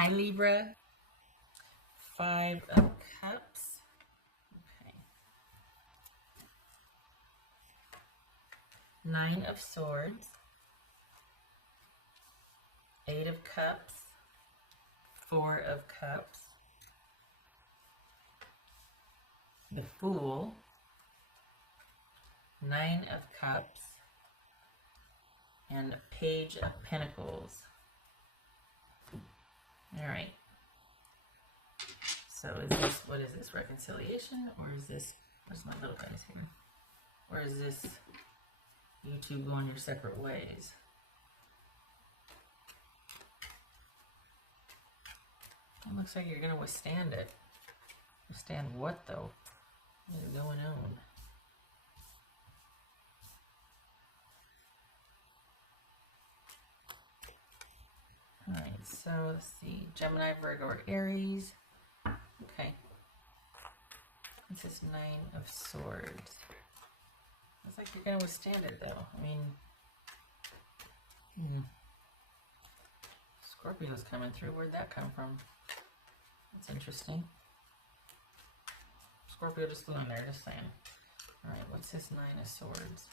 Hi, Libra. Five of Cups. Okay. Nine of Swords. Eight of Cups. Four of Cups. The Fool. Nine of Cups. And Page of Pentacles. All right. So is this, what is this, reconciliation? Or is this, where's my little guys here? Or is this you two going your separate ways? It looks like you're going to withstand it. Withstand what, though? What is going on? Alright, so let's see. Gemini, Virgo, or Aries. Okay. This is Nine of Swords. Looks like you're going to withstand it, though. I mean, Scorpio's coming through. Where'd that come from? That's interesting. Scorpio just flew in there, just saying. Alright, what's this Nine of Swords?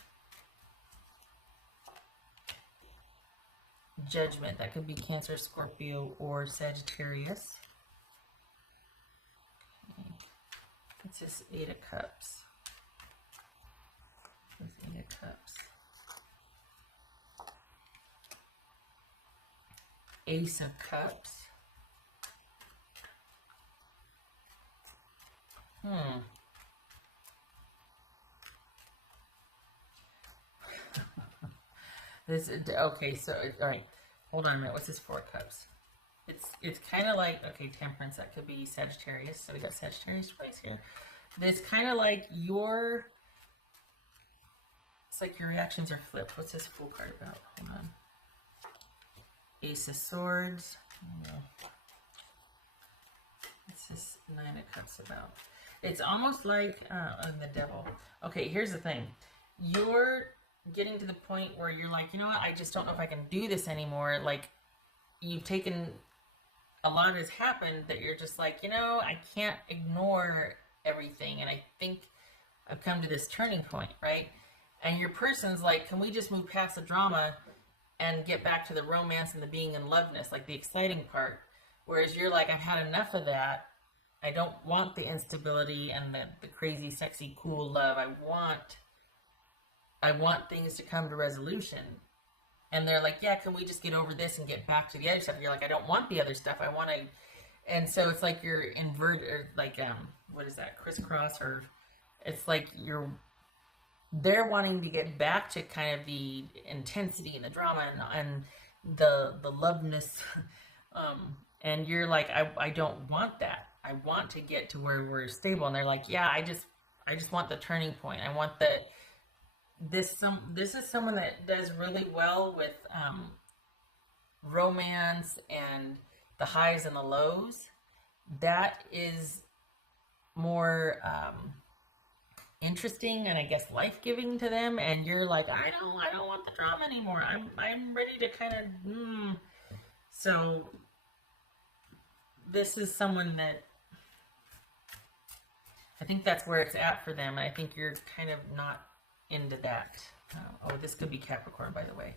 Judgment. That could be Cancer, Scorpio, or Sagittarius. Okay. What's this Eight of Cups? This Eight of Cups. Ace of Cups. This, okay, so, all right, hold on a minute. What's this Four of Cups? It's kind of like, okay, Temperance, that could be Sagittarius. So we got Sagittarius twice here. It's kind of like it's like your reactions are flipped. What's this Fool card about? Hold on. Ace of Swords. What's this Nine of Cups about? It's almost like the Devil. Okay, here's the thing. You're getting to the point where you're like, you know what, I just don't know if I can do this anymore. Like, you've taken, a lot has happened that you're just like, you know, I can't ignore everything, and I think I've come to this turning point, right? And your person's like, can we just move past the drama and get back to the romance and the being in loveness, like the exciting part? Whereas you're like, I've had enough of that. I don't want the instability and the crazy, sexy, cool love. I want things to come to resolution. And they're like, yeah, can we just get over this and get back to the other stuff? You're like, I don't want the other stuff. I want to. And so it's like you're inverted, or like, what is that? Crisscross, or it's like they're wanting to get back to kind of the intensity and the drama and the loveness. And you're like, I don't want that. I want to get to where we're stable. And they're like, yeah, I just want the turning point. I want this is someone that does really well with romance and the highs and the lows. That is more interesting and I guess life-giving to them. And you're like, I don't want the drama anymore. I'm ready to kind of So this is someone that I think that's where it's at for them. I think you're kind of not into that. Oh, this could be Capricorn, by the way.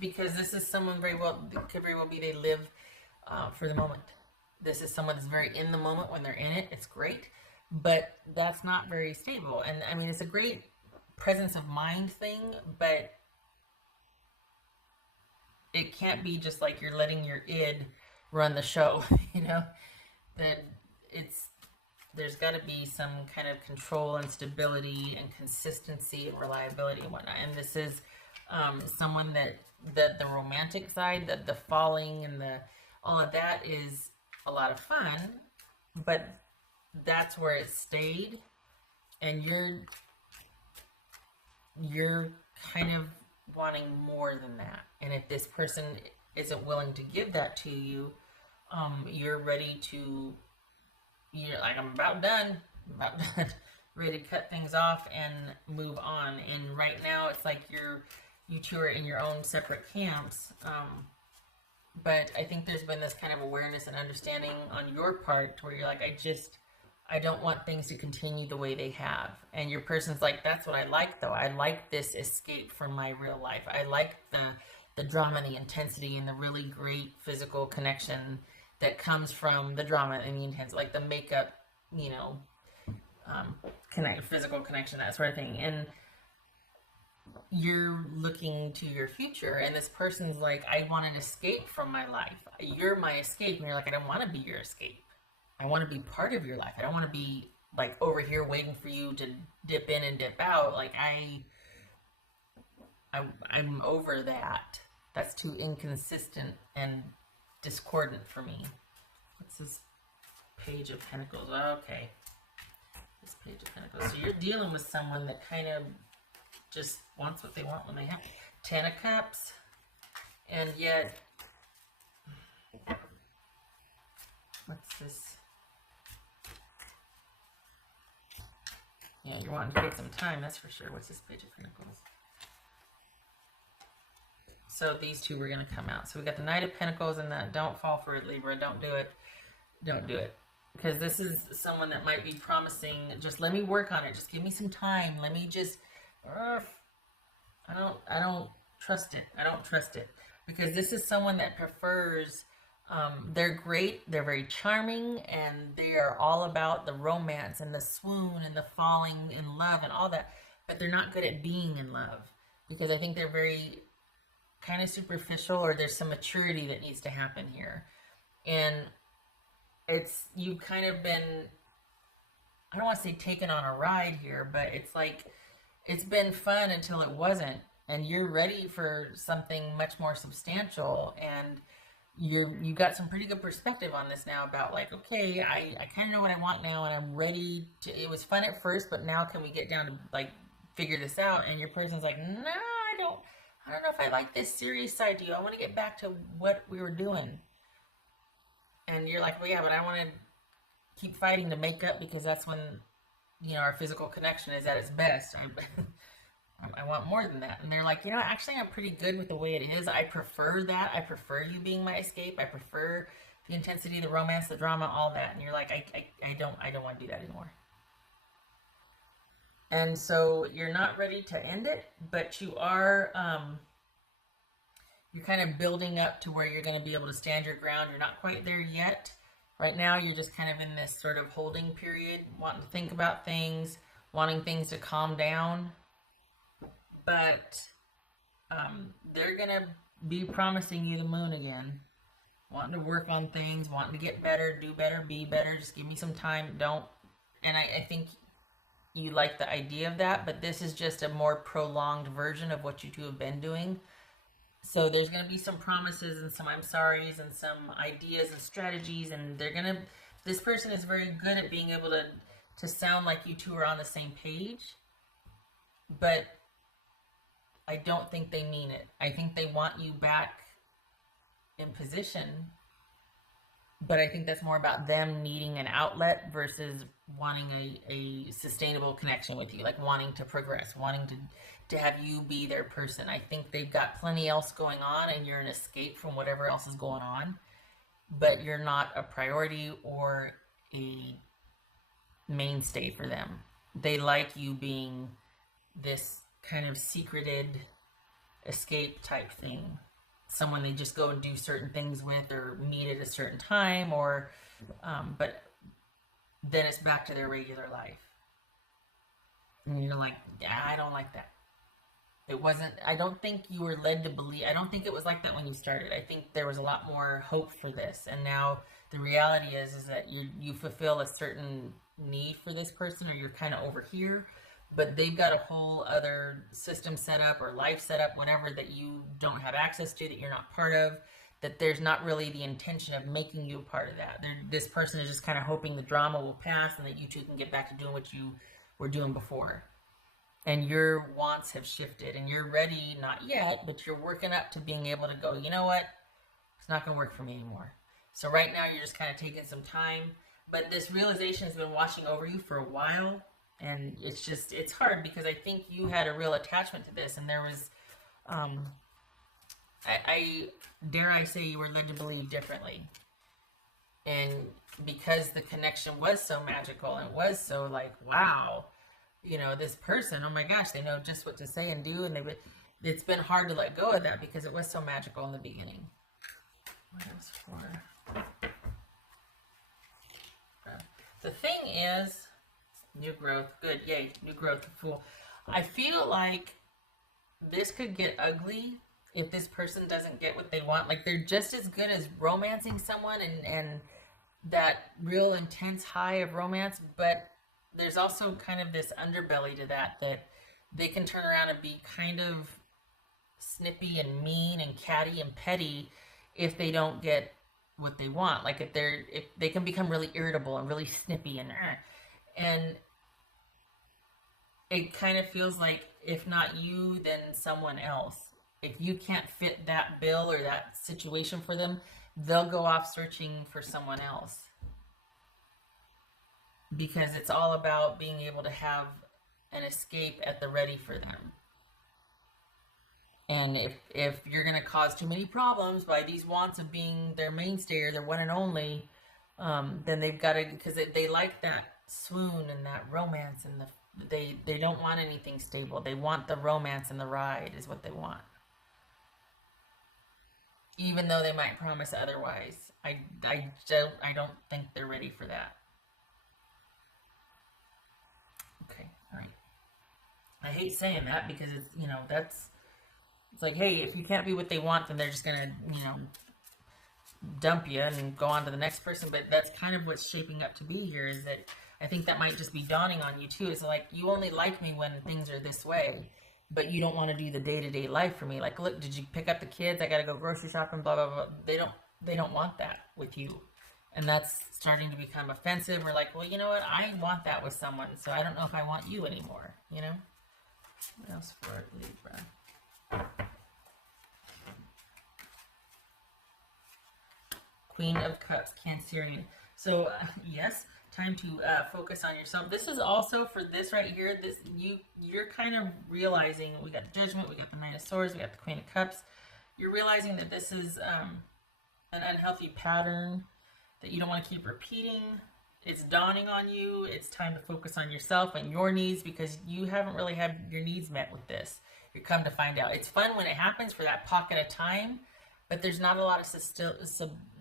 Because this is someone could very well be they live for the moment. This is someone that's very in the moment when they're in it. It's great, but that's not very stable. And I mean, it's a great presence of mind thing, but it can't be just like you're letting your id run the show, you know, that there's got to be some kind of control and stability and consistency and reliability and whatnot. And this is someone that the romantic side, the falling and all of that is a lot of fun, but that's where it stayed. And you're kind of wanting more than that. And if this person isn't willing to give that to you, you're ready to, you're like, I'm about done. ready to cut things off and move on. And right now, it's like you two are in your own separate camps. But I think there's been this kind of awareness and understanding on your part where you're like, I don't want things to continue the way they have. And your person's like, that's what I like, though. I like this escape from my real life. I like the drama and the intensity and the really great physical connection that comes from the drama and the intensity, like the makeup, you know, physical connection, that sort of thing. And you're looking to your future, and this person's like, I want an escape from my life. You're my escape. And you're like, I don't want to be your escape. I want to be part of your life. I don't want to be like over here waiting for you to dip in and dip out. Like I'm over that. That's too inconsistent and discordant for me. What's this Page of Pentacles? Okay. This Page of Pentacles. So you're dealing with someone that kind of just wants what they want when they have 10 of Cups, and yet what's this? Yeah, you're wanting to take some time, that's for sure. What's this Page of Pentacles? So these two were going to come out. So we got the Knight of Pentacles and that. Don't fall for it, Libra. Don't do it. Don't do it. Because this is someone that might be promising, just let me work on it. Just give me some time. Let me just... I don't trust it. I don't trust it. Because this is someone that prefers, they're great, they're very charming, and they are all about the romance and the swoon and the falling in love and all that. But they're not good at being in love. Because I think they're very kind of superficial, or there's some maturity that needs to happen here. And you've kind of been, I don't want to say taken on a ride here, but it's like, it's been fun until it wasn't, and you're ready for something much more substantial, and you got some pretty good perspective on this now about like, okay, I kind of know what I want now, and I'm ready to, it was fun at first, but now can we get down to like figure this out? And your person's like, no, I don't know if I like this serious side to you. I want to get back to what we were doing. And you're like, well, yeah, but I want to keep fighting to make up, because that's when, you know, our physical connection is at its best. I want more than that. And they're like, you know, actually, I'm pretty good with the way it is. I prefer that. I prefer you being my escape. I prefer the intensity, the romance, the drama, all that. And you're like, I don't want to do that anymore. And so you're not ready to end it, but you are, you're kind of building up to where you're going to be able to stand your ground. You're not quite there yet. Right now, you're just kind of in this sort of holding period, wanting to think about things, wanting things to calm down. But they're going to be promising you the moon again, wanting to work on things, wanting to get better, do better, be better. Just give me some time. Don't. And I think you like the idea of that, but this is just a more prolonged version of what you two have been doing. So there's going to be some promises and some I'm sorry's and some ideas and strategies, and this person is very good at being able to sound like you two are on the same page, but I don't think they mean it. I think they want you back in position, but I think that's more about them needing an outlet versus wanting a sustainable connection with you, like wanting to progress, wanting to have you be their person. I think they've got plenty else going on, and you're an escape from whatever else is going on, but you're not a priority or a mainstay for them. They like you being this kind of secreted escape type thing. Someone they just go and do certain things with, or meet at a certain time, or but then it's back to their regular life. And you're like, yeah, I don't like that. It wasn't, I don't think you were led to believe, I don't think it was like that when you started. I think there was a lot more hope for this. And now the reality is that you fulfill a certain need for this person, or you're kind of over here, but they've got a whole other system set up or life set up, whatever, that you don't have access to, that you're not part of, that there's not really the intention of making you a part of that. This person is just kind of hoping the drama will pass and that you two can get back to doing what you were doing before. And your wants have shifted, and you're ready, not yet, but you're working up to being able to go, you know what, it's not going to work for me anymore. So right now you're just kind of taking some time, but this realization has been washing over you for a while, And it's hard because I think you had a real attachment to this, and there was, I dare I say you were led to believe differently. And because the connection was so magical and it was so like, wow, you know, this person, oh my gosh, they know just what to say and do. And it's been hard to let go of that because it was so magical in the beginning. What else for? The thing is, new growth. Good. Yay. New growth. Fool. I feel like this could get ugly if this person doesn't get what they want. Like, they're just as good as romancing someone and that real intense high of romance, but there's also kind of this underbelly to that they can turn around and be kind of snippy and mean and catty and petty if they don't get what they want. Like, if they can become really irritable and really snippy and it kind of feels like, if not you, then someone else. If you can't fit that bill or that situation for them, they'll go off searching for someone else. Because it's all about being able to have an escape at the ready for them. And if you're going to cause too many problems by these wants of being their mainstay or their one and only, then they've got to, because they like that swoon and that romance, and they don't want anything stable. They want the romance and the ride is what they want. Even though they might promise otherwise. I don't think they're ready for that. Okay, all right. I hate saying that because it's, you know, it's like, hey, if you can't be what they want, then they're just gonna, you know, dump you and go on to the next person. But that's kind of what's shaping up to be here, is that I think that might just be dawning on you too. It's like, you only like me when things are this way, but you don't want to do the day-to-day life for me. Like, look, did you pick up the kids? I gotta go grocery shopping, blah blah blah. They don't want that with you. And that's starting to become offensive. Or like, well, you know what? I want that with someone, so I don't know if I want you anymore, you know? What else for Libra? Queen of Cups, Cancerian. So, yes, time to focus on yourself. This is also for this right here. You're kind of realizing, we got the Judgment, we got the Nine of Swords, we got the Queen of Cups. You're realizing that this is an unhealthy pattern that you don't want to keep repeating. It's dawning on you. It's time to focus on yourself and your needs, because you haven't really had your needs met with this. You come to find out. It's fun when it happens for that pocket of time, but there's not a lot of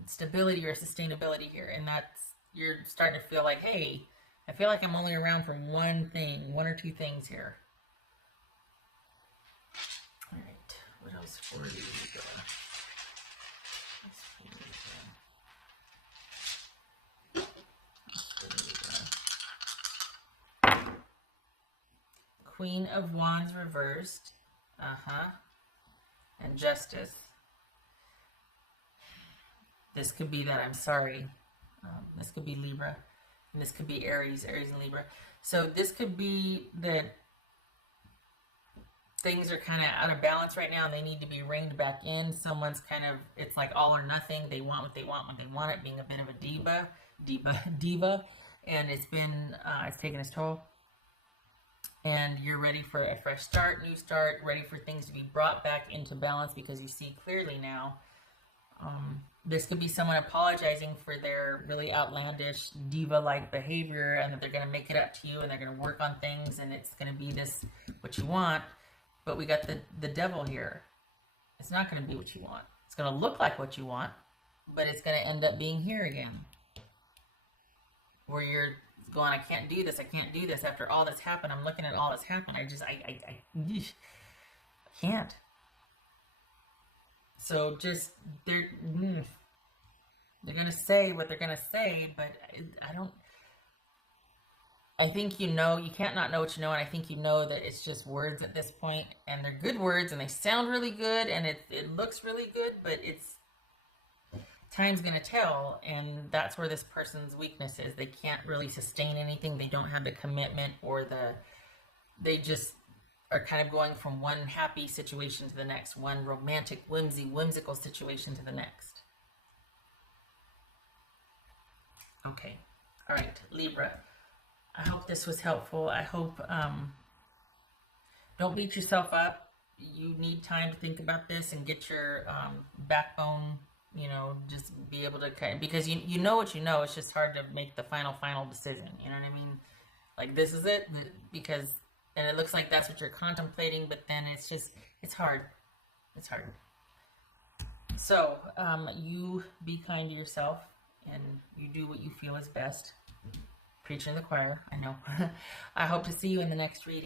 stability or sustainability here. And you're starting to feel like, hey, I feel like I'm only around for one or two things here. All right, what else for you? Queen of Wands reversed. And Justice. This could be that I'm sorry. This could be Libra. And this could be Aries and Libra. So this could be that things are kind of out of balance right now and they need to be reined back in. Someone's kind of, it's like all or nothing. They want what they want when they want it, being a bit of a diva. And it's taken its toll. And you're ready for a fresh start, new start, ready for things to be brought back into balance because you see clearly now. This could be someone apologizing for their really outlandish diva-like behavior, and that they're going to make it up to you and they're going to work on things and it's going to be this, what you want. But we got the devil here. It's not going to be what you want. It's going to look like what you want, but it's going to end up being here again. Where you're going, I can't do this after all that's happened. I'm looking at all that's happened. I can't. So just, they're going to say what they're going to say, but I think you know, you can't not know what you know, and I think you know that it's just words at this point, and they're good words, and they sound really good, and it looks really good, but time's going to tell, and that's where this person's weakness is. They can't really sustain anything. They don't have the commitment or they just are kind of going from one happy situation to the next, one romantic, whimsical situation to the next. Okay. All right, Libra. I hope this was helpful. I hope, don't beat yourself up. You need time to think about this and get your backbone, you know, just be able to kind of, because you know what you know. It's just hard to make the final decision. You know what I mean? Like, this is it, because, and it looks like that's what you're contemplating, but then it's just, it's hard. It's hard. So, you be kind to yourself and you do what you feel is best. Preaching to the choir, I know. I hope to see you in the next reading.